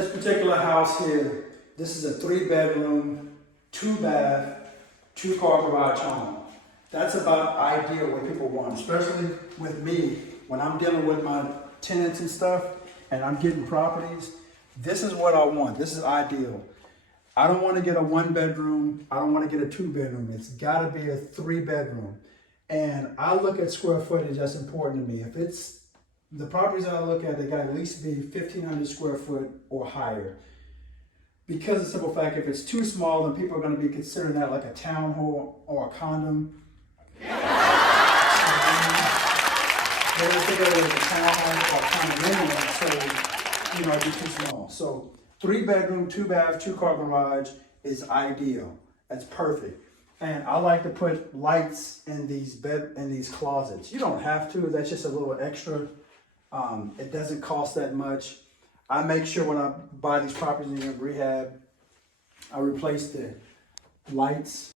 This particular house here, this is a 3-bedroom, 2-bath, 2-car garage home. That's about ideal what people want, especially with me, when I'm dealing with my tenants and stuff, and I'm getting properties. This is what I want. This is ideal. I don't want to get a 1-bedroom. I don't want to get a 2-bedroom. It's got to be a 3-bedroom. And I look at square footage. That's important to me. If it's the properties that I look at, they got to at least be 1,500 square foot or higher. Because of the simple fact, if it's too small, then people are going to be considering that like a townhome or a condom. They're going to think of it as a townhome or a condominium, so it'd be too small. So 3-bedroom, 2-bath, 2-car garage is ideal. That's perfect. And I like to put lights in these closets. You don't have to. That's just a little extra. It doesn't cost that much. I make sure when I buy these properties in rehab, I replace the lights